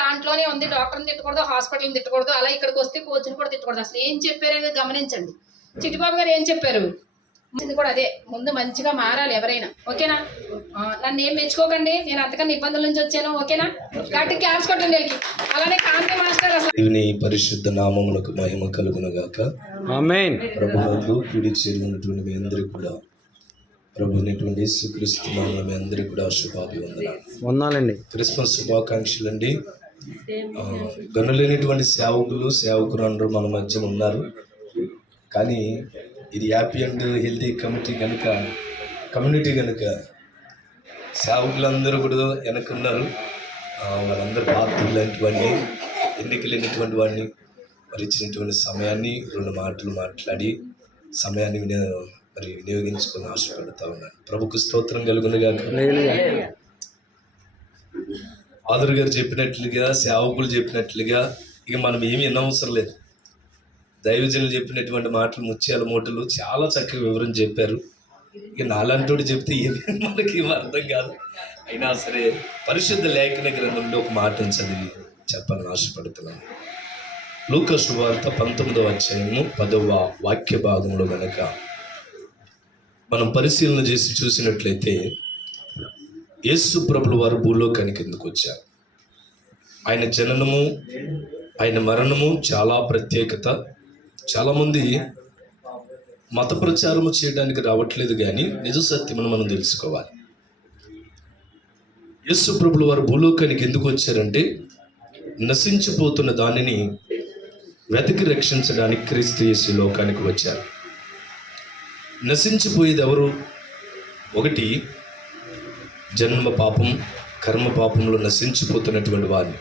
దాంట్లోనే ఉంది డాక్టర్ని తిట్టకూడదు హాస్పిటల్ని తిట్టకూడదు అలా ఇక్కడికి వస్తే కోచ్ని కూడా తిట్టకూడదు. అసలు ఏం చెప్పారు అనేది గమనించండి. చిట్టిబాబు గారు ఏం చెప్పారు? ఇది కూడా అదే ముందు మంచిగా మారాలి ఎవరైనా. ఓకేనా? నన్ను ఏం మెచ్చుకోకండి నేను అంతకన్నా ఇబ్బందుల నుంచి వచ్చాను ఓకేనా? కాబట్టి క్లాప్స్ కొట్టండి. అలానే కాంతి మాస్టర్ అసలు. దేవుని పరిశుద్ధ నామములకు మహిమ కలుగునగాక. ఆమెన్. ప్రభునందు కూడి చేరినటువంటి మీ అందరికీ కూడా ప్రభునటువంటి యేసుక్రీస్తు నామమున మీ అందరికీ కూడా శుభాభివందనాలు. వందాలండి. క్రిస్మస్ శుభాకాంక్షలు అండి గనులైనటువంటి సేవకులు సేవకులు అందరూ మన మధ్య ఉన్నారు. కానీ ఇది హ్యాపీ అండ్ హెల్తీ కమిటీ కనుక కమ్యూనిటీ కనుక సేవకులందరూ కూడా వెనక ఉన్నారు ఆ, వాళ్ళందరూ పాత్రలు లాంటివన్నీ ఎన్నికలైనటువంటి వాడిని మరి ఇచ్చినటువంటి సమయాన్ని రెండు మాటలు మాట్లాడి సమయాన్ని విని మరి వినియోగించుకొని ఆశపడతా ఉన్నాను. ప్రభుకు స్తోత్రం కలుగునుగా ఫాదర్ గారు చెప్పినట్లుగా సేవకులు చెప్పినట్లుగా ఇక మనం ఏమి వినవసరం లేదు. దైవజనులు చెప్పినటువంటి మాటలు ముత్యాల మూటలు చాలా చక్కగా వివరం చెప్పారు. ఇక నాలంటోడు చెప్తే ఏమి మనకి అర్థం కాదు. అయినా సరే పరిశుద్ధ లేఖన గ్రంథంలో ఒక మాటను చదివి చెప్పాలని ఆశపడుతున్నాను. లూకా శువార్త పంతొమ్మిదవ అధ్యాయము పదవ వాక్య భాగంలో గనక మనం పరిశీలన చేసి చూసినట్లయితే యేసు ప్రభుల వారు భూలోకానికి ఎందుకు వచ్చారు. ఆయన జననము ఆయన మరణము చాలా ప్రత్యేకత. చాలామంది మత ప్రచారము చేయడానికి రావట్లేదు కానీ నిజ సత్యమును మనం తెలుసుకోవాలి. యేసు ప్రభుల వారు భూలోకానికి ఎందుకు వచ్చారంటే నశించిపోతున్న దానిని వెతికి రక్షించడానికి క్రీస్తు యేసు లోకానికి వచ్చారు. నశించిపోయేది ఎవరు? ఒకటి జన్మ పాపం కర్మ పాపంలో నశించిపోతున్నటువంటి వారిని.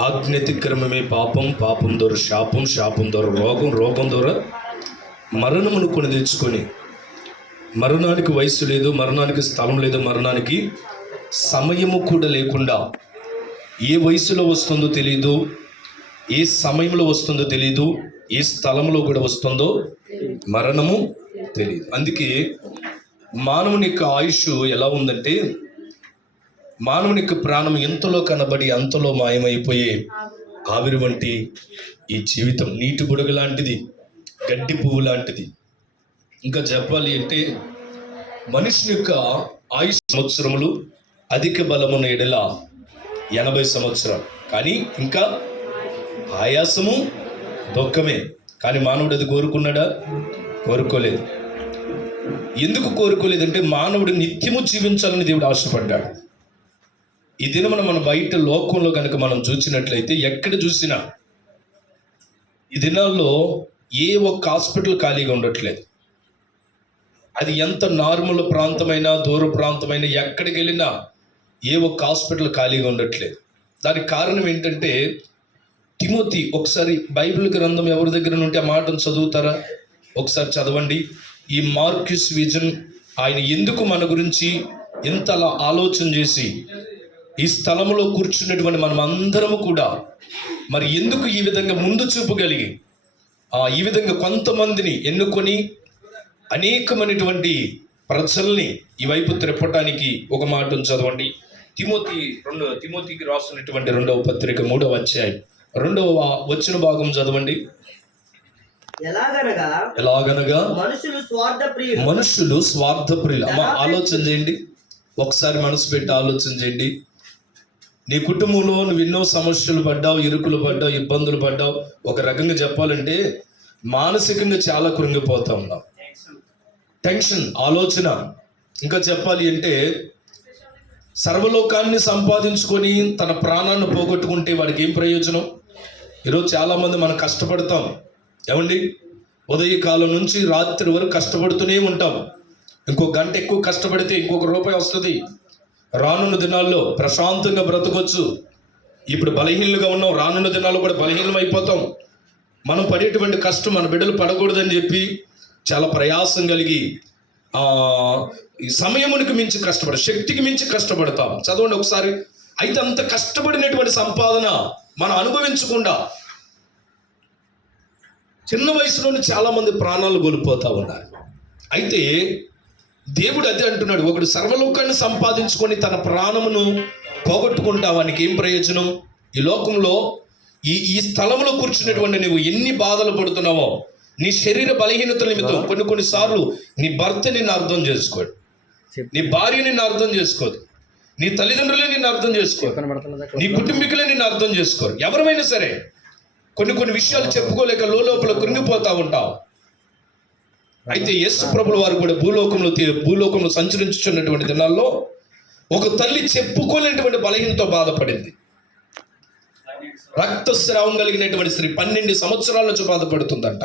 ఆజ్ఞతిక్రమమే పాపం పాపం ద్వారా శాపం శాపం ద్వారా రోగం రోగం ద్వారా మరణమును కొని తెచ్చుకొని మరణానికి వయసు లేదు మరణానికి స్థలం లేదు మరణానికి సమయము కూడా లేకుండా ఏ వయసులో వస్తుందో తెలియదు ఏ సమయంలో వస్తుందో తెలియదు ఏ స్థలంలో కూడా వస్తుందో మరణము తెలియదు అందుకే మానవుని యొక్క ఆయుష్ ఎలా ఉందంటే మానవుని యొక్క ప్రాణం ఎంతలో కనబడి అంతలో మాయమైపోయే ఆవిరి వంటి ఈ జీవితం. నీటి బుడగ లాంటిది గడ్డి పువ్వు లాంటిది. ఇంకా చెప్పాలి అంటే మనిషి యొక్క ఆయుష్ సంవత్సరములు అధిక బలమున్న ఎడల ఎనభై సంవత్సరాలు. కానీ ఇంకా ఆయాసము దుఃఖమే. కానీ మానవుడు అది కోరుకున్నాడా? కోరుకోలేదు. ఎందుకు కోరుకోలేదంటే మానవుడు నిత్యము జీవించాలని దేవుడు ఆశపడ్డాడు. ఈ దినమున మన బయట లోకంలో కనుక మనం చూసినట్లయితే ఎక్కడ చూసినా ఈ దినాల్లో ఏ ఒక్క హాస్పిటల్ ఖాళీగా ఉండట్లేదు. అది ఎంత నార్మల్ ప్రాంతమైనా దూర ప్రాంతమైనా ఎక్కడికి వెళ్ళినా ఏ ఒక్క హాస్పిటల్ ఖాళీగా ఉండట్లేదు. దానికి కారణం ఏంటంటే తిమోతి ఒకసారి బైబిల్ గ్రంథం ఎవరి దగ్గర నుండి ఆ మాటను చదువుతారా? ఒకసారి చదవండి. ఈ మార్క్యూస్ విజన్ ఆయన ఎందుకు మన గురించి ఎంతలా ఆలోచన చేసి ఈ స్థలంలో కూర్చున్నటువంటి మనం అందరము కూడా మరి ఎందుకు ఈ విధంగా ముందు చూపగలిగి ఆ ఈ విధంగా కొంతమందిని ఎన్నుకొని అనేకమైనటువంటి ప్రజల్ని ఈ వైపు తిరపటానికి ఒక మాటను చదవండి తిమోతి రెండు తిమోతికి రాస్తున్నటువంటి రెండవ పత్రిక మూడవ అధ్యాయం. రెండవ వచ్చిన భాగం చదవండి. ఎలాగనగా ఎలాగనగా? మనుషులు స్వార్థ ప్రియులు మనుషులు స్వార్థప్రియులు. అమ్మ ఆలోచన చేయండి. ఒకసారి మనసు పెట్టి ఆలోచన చేయండి. నీ కుటుంబంలో నువ్వు ఎన్నో సమస్యలు పడ్డావు ఇరుకులు పడ్డావు ఇబ్బందులు పడ్డావు. ఒక రకంగా చెప్పాలంటే మానసికంగా చాలా కృంగిపోతా ఉన్నావు. టెన్షన్ ఆలోచన. ఇంకా చెప్పాలి అంటే సర్వలోకాన్ని సంపాదించుకొని తన ప్రాణాన్ని పోగొట్టుకుంటే వాడికి ఏం ప్రయోజనం? ఈరోజు చాలామంది మనం కష్టపడతాం. ఏమండి? ఉదయకాలం నుంచి రాత్రి వరకు కష్టపడుతూనే ఉంటాం ఇంకో గంట ఎక్కువ కష్టపడితే ఇంకొక రూపాయి వస్తుంది. రానున్న దినాల్లో ప్రశాంతంగా బ్రతకొచ్చు. ఇప్పుడు బలహీనులుగా ఉన్నాం. రానున్న దినాల్లో కూడా బలహీనం అయిపోతాం. మనం పడేటువంటి కష్టం మన బిడ్డలు పడకూడదని చెప్పి చాలా ప్రయాసం కలిగి ఈ సమయమునికి మించి కష్టపడ శక్తికి మించి కష్టపడతాం. చదవండి ఒకసారి. అయితే అంత కష్టపడినటువంటి సంపాదన మనం అనుభవించకుండా చిన్న వయసులోనే చాలా మంది ప్రాణాలు కోల్పోతా ఉన్నారు. అయితే దేవుడు అదే అంటున్నాడు ఒకడు సర్వలోకాన్ని సంపాదించుకొని తన ప్రాణమును పోగొట్టుకుంటావా నీకు ఏం ప్రయోజనం? ఈ లోకంలో ఈ ఈ స్థలంలో కూర్చున్నటువంటి నువ్వు ఎన్ని బాధలు పడుతున్నావో నీ శరీర బలహీనతల నిమిత్తం కొన్ని కొన్నిసార్లు నీ భర్త నిన్ను అర్థం చేసుకోడు. నీ భార్య నిన్ను అర్థం చేసుకోదు. నీ తల్లిదండ్రులే నిన్ను అర్థం చేసుకోరు. నీ కుటుంబీకులే నిన్ను అర్థం చేసుకోరు. ఎవరైనా సరే కొన్ని కొన్ని విషయాలు చెప్పుకోలేక లోపల కృంగిపోతూ ఉంటావు. అయితే యేసు ప్రభుల వారు కూడా భూలోకంలో భూలోకంలో సంచరించుచున్నటువంటి దినాల్లో ఒక తల్లి చెప్పుకోలేనటువంటి బలహీనతో బాధపడింది. రక్తస్రావం కలిగినటువంటి స్త్రీ పన్నెండు సంవత్సరాల నుంచి బాధపడుతుందంట.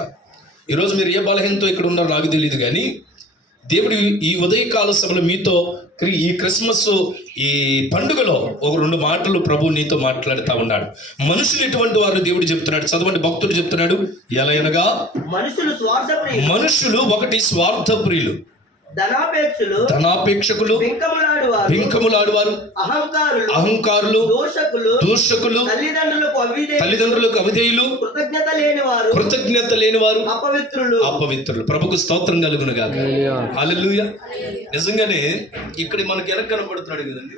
ఈరోజు మీరు ఏ బలహీనతో ఇక్కడ ఉన్నారో నాకు తెలియదు కానీ దేవుడు ఈ ఉదయకాల సభలో మీతో ఈ క్రిస్మస్ ఈ పండుగలో ఒక రెండు మాటలు ప్రభు నీతో మాట్లాడుతూ ఉన్నాడు. మనుషులు ఎటువంటి వారు దేవుడు చెప్తున్నాడు చదవండి భక్తుడు చెప్తున్నాడు ఎలా అనగా? మనుషులు మనుషులు ఒకటి స్వార్థప్రియులు ధనాపేక్షలు ధనాపేక్షకులు వెంకములాడు వారు వెంకములాడువారు అహంకారులు అహంకారులు దోషకులు దూషకులు తల్లిదండ్రులకు తల్లిదండ్రులకు అవిధేయులు కృతజ్ఞత లేని వారు కృతజ్ఞత లేని వారు అపవిత్రులు. అపవిత్రులు. ప్రభుకు స్తోత్రం కలుగును గాక హల్లెలూయా. నిజంగానే ఇక్కడ మనకి ఎలా కనపడుతున్నాడు కదండి.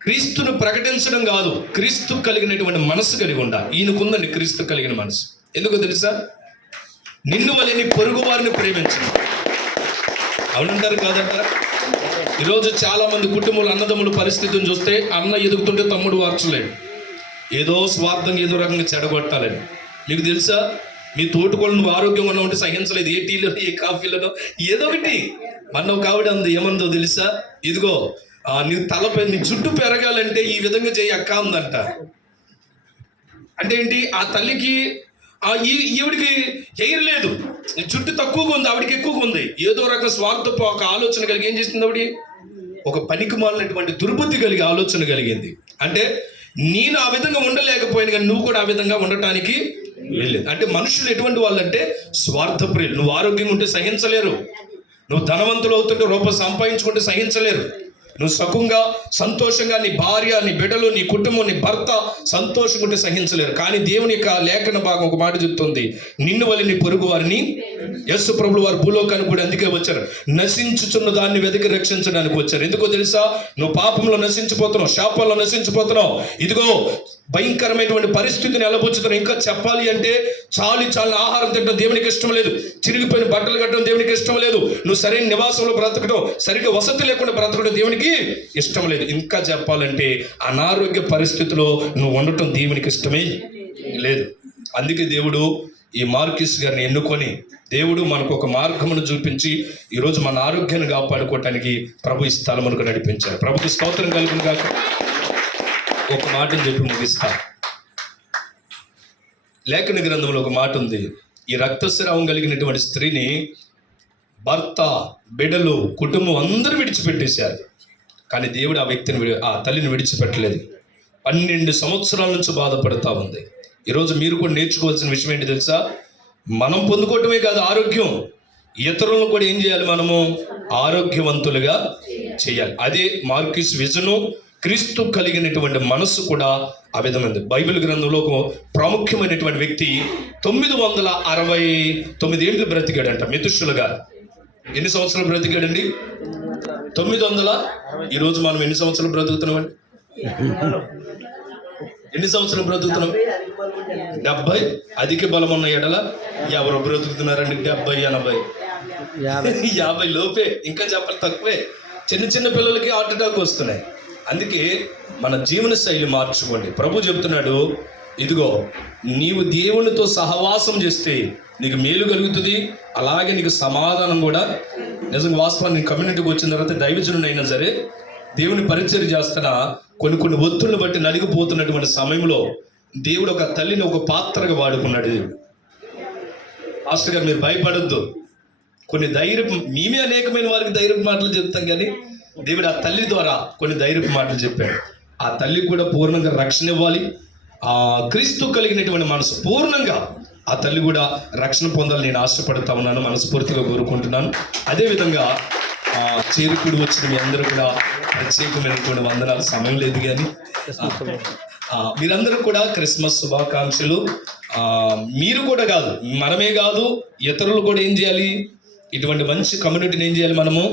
క్రీస్తును ప్రకటించడం కాదు క్రీస్తు కలిగినటువంటి మనసు కలిగి ఉండాలి ఈయనకుందండి క్రీస్తు కలిగిన మనసు ఎందుకో తెలుసా? నిన్ను వలె నీ పొరుగు వారిని ప్రేమించు అవునంటారు కాదంటారా? ఈరోజు చాలామంది కుటుంబాలు అన్నదమ్ముల పరిస్థితిని చూస్తే అన్న ఎదుగుతుంటే తమ్ముడు వార్చలేడు. ఏదో స్వార్థంగా ఏదో రకంగా చెడగొట్టాలని. మీకు తెలుసా? మీ తోటకోళ్ళు నువ్వు ఆరోగ్యంగా ఉన్నావు అంటే సహించలేదు. ఏ టీలో ఏ కాఫీలోనో ఏదో ఒకటి. మన ఒక ఆవిడ అంది ఏమందో తెలుసా? ఇదిగో నీ తలపై నీ జుట్టు పెరగాలంటే ఈ విధంగా చేయి అక్క ఉందంట. అంటే ఏంటి? ఆ తల్లికి ఈవిడికి ఎయిర్ లేదు. జుట్టు తక్కువగా ఉంది ఆవిడకి ఎక్కువగా ఉంది. ఏదో రకం స్వార్థపు ఒక ఆలోచన కలిగి ఏం చేసింది ఆవిడ? ఒక పనికి మాలినటువంటి దుర్బుద్ధి కలిగి ఆలోచన కలిగింది. అంటే నేను ఆ విధంగా ఉండలేకపోయాను కానీ నువ్వు కూడా ఆ విధంగా ఉండటానికి వెళ్ళేది అంటే మనుషులు ఎటువంటి వాళ్ళంటే స్వార్థప్రియులు. నువ్వు ఆరోగ్యంగా ఉంటే సహించలేరు. నువ్వు ధనవంతులు అవుతుంటే రూపాయి సంపాదించుకుంటే సహించలేరు. నువ్వు సుఖంగా సంతోషంగా నీ భార్య నీ బిడ్డలు నీ కుటుంబం నీ భర్త సంతోషంగా ఉంటే సహించలేరు. కానీ దేవుని యొక్క లేఖన భాగం ఒక మాట చెప్తుంది. నిన్ను వల్ల నీ పొరుగు వారిని యస్సు ప్రభులు వారు భూలోకానికి కూడా అందుకే వచ్చారు. నశించుచున్న దాన్ని వెతికి రక్షించడానికి వచ్చారు. ఎందుకో తెలుసా? నువ్వు పాపంలో నశించిపోతున్నావు శాపంలో నశించిపోతున్నావు. ఇదిగో భయంకరమైనటువంటి పరిస్థితిని ఎలబుచ్చుతారు ఇంకా చెప్పాలి అంటే చాలు చాలా ఆహారం తినడం దేవునికి ఇష్టం లేదు. చిరిగిపోయిన బట్టలు కట్టడం దేవునికి ఇష్టం లేదు. నువ్వు సరైన నివాసంలో బ్రతకడం సరిగ్గా వసతి లేకుండా బ్రతకడం దేవునికి ఇష్టం లేదు. ఇంకా చెప్పాలంటే అనారోగ్య పరిస్థితిలో నువ్వు ఉండటం దేవునికి ఇష్టమే లేదు. అందుకే దేవుడు ఈ మార్కిస్ గారిని ఎన్నుకొని దేవుడు మనకు ఒక మార్గమును చూపించి ఈరోజు మన ఆరోగ్యాన్ని కాపాడుకోవటానికి ప్రభు ఈ స్థలమునకు నడిపించారు ప్రభుకి స్తోత్రం కలుగును కాక ఒక మాటను చెప్పి ముగిస్తా. లేఖన గ్రంథంలో ఒక మాట ఉంది. ఈ రక్తస్రావం కలిగినటువంటి స్త్రీని భర్త బిడలు కుటుంబం అందరూ విడిచిపెట్టేశారు. కానీ దేవుడు ఆ వ్యక్తిని విడి- ఆ తల్లిని విడిచిపెట్టలేదు. పన్నెండు సంవత్సరాల నుంచి బాధపడతా ఉంది. ఈరోజు మీరు కూడా నేర్చుకోవాల్సిన విషయం ఏంటి తెలుసా? మనం పొందుకోవటమే కాదు ఆరోగ్యం. ఇతరులను కూడా ఏం చేయాలి మనము? ఆరోగ్యవంతులుగా చేయాలి. అదే మార్కిస్ విజను క్రీస్తు కలిగినటువంటి మనస్సు కూడా ఆ విధమైనది బైబిల్ గ్రంథంలో ఒక ప్రాముఖ్యమైనటువంటి వ్యక్తి తొమ్మిది వందల అరవై తొమ్మిది ఏళ్ళు బ్రతికాడంట మెతుషులు గారు. ఎన్ని సంవత్సరాలు బ్రతికాడండి? తొమ్మిది వందల ఈరోజు మనం ఎన్ని సంవత్సరాలు బ్రతుకుతున్నామండి? ఎన్ని సంవత్సరాలు బ్రతుకుతున్నాం? డెబ్బై? అధిక బలం ఉన్న ఎడల ఎవరు బ్రతుకుతున్నారండి? డెబ్బై ఎనభై. యాభై లోపే ఇంకా చెప్పాలి తక్కువే. చిన్న చిన్న పిల్లలకి హార్ట్ అటాక్ వస్తున్నాయి. అందుకే మన జీవన శైలి మార్చుకోండి. ప్రభు చెప్తున్నాడు ఇదిగో నీవు దేవునితో సహవాసం చేస్తే నీకు మేలు కలుగుతుంది అలాగే నీకు సమాధానం కూడా. నిజంగా వాస్తవాన్ని నేను కమ్యూనిటీకి వచ్చిన తర్వాత దైవజనుడైనా సరే దేవుని పరిచయం చేస్తున్న కొన్ని కొన్ని ఒత్తులను బట్టి నలిగిపోతున్నటువంటి సమయంలో దేవుడు ఒక తల్లిని ఒక పాత్రగా వాడుకున్నాడు. దేవుడు మాస్టర్ గారు మీరు భయపడొద్దు. కొన్ని ధైర్యం మేమే అనేకమైన వారికి ధైర్యం మాటలు చెప్తాం కానీ దేవుడు ఆ తల్లి ద్వారా కొన్ని ధైర్యపు మాటలు చెప్పాడు. ఆ తల్లికి కూడా పూర్ణంగా రక్షణ ఇవ్వాలి. ఆ క్రీస్తు కలిగినటువంటి మనసు పూర్ణంగా ఆ తల్లి కూడా రక్షణ పొందాలని నేను ఆశపడతా ఉన్నాను మనస్ఫూర్తిగా కోరుకుంటున్నాను. అదేవిధంగా చేరుకుడు వచ్చిన మీ అందరూ కూడా ప్రత్యేకమైనటువంటి వందనాలు సమయం లేదు కానీ మీరందరూ కూడా క్రిస్మస్ శుభాకాంక్షలు. మీరు కూడా కాదు మనమే కాదు ఇతరులు కూడా ఏం చేయాలి? ఇటువంటి మంచి కమ్యూనిటీని ఏం చేయాలి మనము?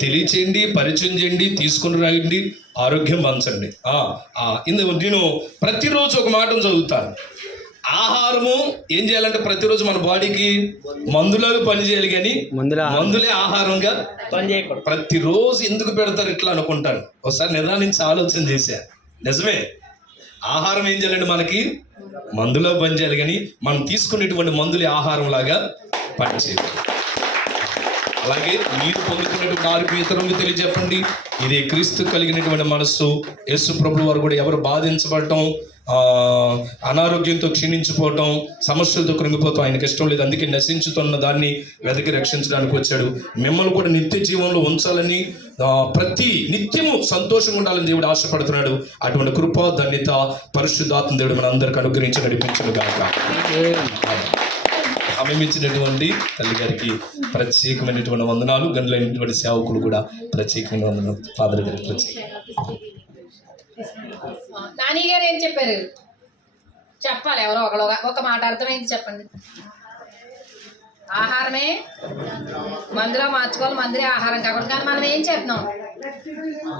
తెలియచేయండి పరిచయం చేయండి తీసుకుని రాయండి ఆరోగ్యం పంచండి. ఇందు నేను ప్రతిరోజు ఒక మాటను చదువుతాను. ఆహారము ఏం చేయాలంటే ప్రతిరోజు మన బాడీకి మందులాగా పనిచేయాలి కానీ మందులా? ఆహారంగా పని చేయకూడదు ప్రతిరోజు ఎందుకు పెడతారు ఇట్లా అనుకుంటాను. ఒకసారి నిదానించి ఆలోచన చేశా. నిజమే. ఆహారం ఏం చేయాలండి మనకి మందులో పనిచేయాలి కానీ మనం తీసుకునేటువంటి మందులే ఆహారం లాగా పనిచేయాలి. అలాగే మీరు పొందుతున్నటువంటి ఆరోగ్యం ఇతరులకు తెలియజెప్పండి. ఇది క్రీస్తు కలిగినటువంటి మనస్సు. యేసు ప్రభు వారు కూడా ఎవరు బాధించబడటం అనారోగ్యంతో క్షీణించిపోవటం సమస్యలతో కృంగిపోతాం ఆయనకి ఇష్టం లేదు. అందుకే నశించుతున్న దాన్ని వెతికి రక్షించడానికి వచ్చాడు. మిమ్మల్ని కూడా నిత్య జీవంలో ఉంచాలని ప్రతి నిత్యము సంతోషంగా ఉండాలని దేవుడు ఆశపడుతున్నాడు. అటువంటి కృప ధన్యత పరిశుద్ధాత్మ దేవుడు మన అందరికి అనుగ్రహించి నడిపించను కాక ఆమె తల్లిగారికి తల్లి గారికి ప్రత్యేకమైనటువంటి వందనాలు గనులైనటువంటి సేవకులు కూడా ప్రత్యేకమైన వందనాలు. ఫాదర్ గారి ప్రత్యేక. నాని గారు ఏం చెప్పారు? చెప్పాలి ఎవరో ఒకరు ఒక మాట అర్థమైంది చెప్పండి. ఆహారమే మందులో మార్చుకోవాలి మందులే ఆహారం కాకుండా. కానీ మనం ఏం చేస్తున్నాం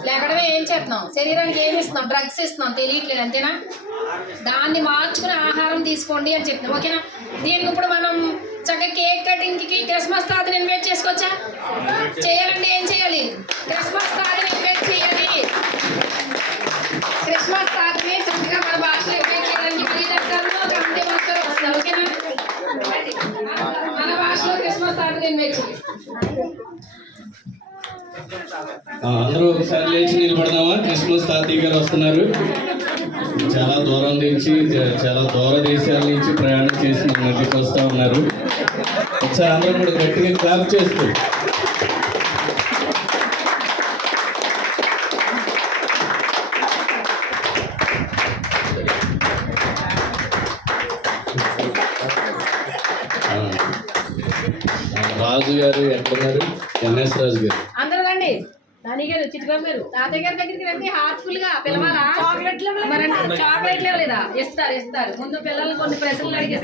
లేకడమే ఏం చేస్తున్నాం? శరీరానికి ఏమి ఇస్తున్నాం? డ్రగ్స్ ఇస్తున్నాం. తెలియట్లేదు అంతేనా? దాన్ని మార్చుకుని ఆహారం తీసుకోండి అని చెప్తున్నాం. ఓకేనా? దీనికి ఇప్పుడు మనం చక్కగా కేక్ కటింగ్కి క్రిస్మస్ తాతని ఇన్వైట్ చేసుకోవచ్చా? చేయాలంటే ఏం చేయాలి? క్రిస్మస్ తాతని ఇన్వైట్ చేయాలి. క్రిస్మస్ తాతని చక్కగా మన భాషలో ఇన్వైట్ చేయడానికి ప్రియదర్శనంలో కమిటీ మొత్తం వస్తారు ఓకేనా? మన భాషలో క్రిస్మస్ తాతని ఇన్వైట్ చేయాలి. అందరూ ఒకసారి లేచి నిలబడదామా? క్రిస్మస్ తాతయ్య గారు వస్తున్నారు. చాలా దూరం నుంచి చాలా దూర దేశాల నుంచి ప్రయాణం చేసి మధ్యకి వస్తూ ఉన్నారు. ఒకసారి అందరూ కూడా గట్టిగా క్లాప్ చేస్తూ. రాజు గారు ఎక్కడున్నారు ఎన్ఎస్ రాజు గారు గారు చిట్టుబాబు గారు తాతయ్య గారి దగ్గరికి రండి హార్ట్ఫుల్గా పిలవాలా చాక్లెట్లు చాక్లెట్లు లేదా ఇస్తారు ఇస్తారు. ముందు పిల్లలు కొన్ని ప్రశ్నలు అడిగేస్తారు